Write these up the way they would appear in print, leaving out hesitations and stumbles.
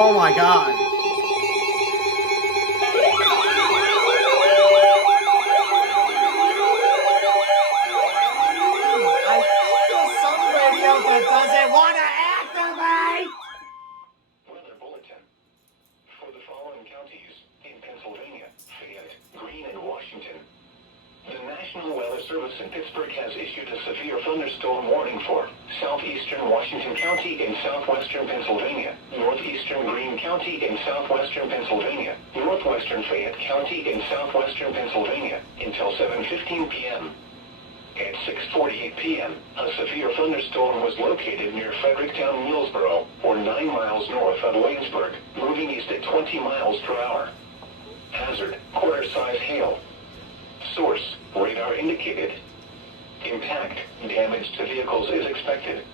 Oh my God. I think there's some radio that doesn't want to activate. Weather bulletin. For the following counties in Pennsylvania, Fayette, Greene, and Washington. The National Weather Service in Pittsburgh has issued a severe thunderstorm warning for southeastern Washington County in southwestern Pennsylvania, northeastern Greene County in southwestern Pennsylvania, northwestern Fayette County in southwestern Pennsylvania until 7:15 p.m. At 6:48 p.m., a severe thunderstorm was located near Fredericktown, Millsboro, or 9 miles north of Waynesburg, moving east at 20 miles per hour. Hazard, quarter-size hail. Source, radar indicated. Impact, damage to vehicles is expected.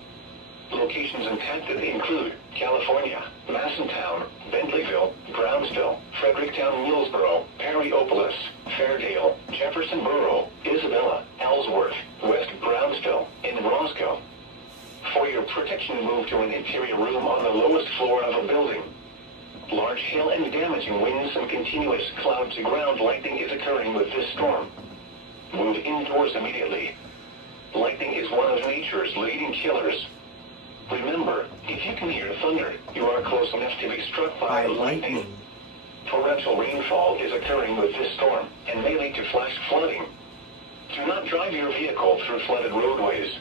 Locations impacted include California, Massentown, Bentleyville, Brownsville, Fredericktown, Millsboro, Perryopolis, Fairdale, Jeffersonboro, Isabella, Ellsworth, West Brownsville, and Roscoe. For your protection, move to an interior room on the lowest floor of a building. Large hail and damaging winds and continuous cloud-to-ground lightning is occurring with this storm. Move indoors immediately. Lightning is one of nature's leading killers. Remember, if you can hear thunder, you are close enough to be struck by lightning. Torrential rainfall is occurring with this storm and may lead to flash flooding. Do not drive your vehicle through flooded roadways.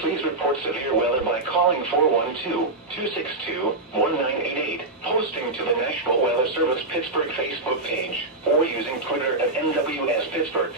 Please report severe weather by calling 412-262-1988, posting to the National Weather Service Pittsburgh Facebook page, or using Twitter at NWS Pittsburgh.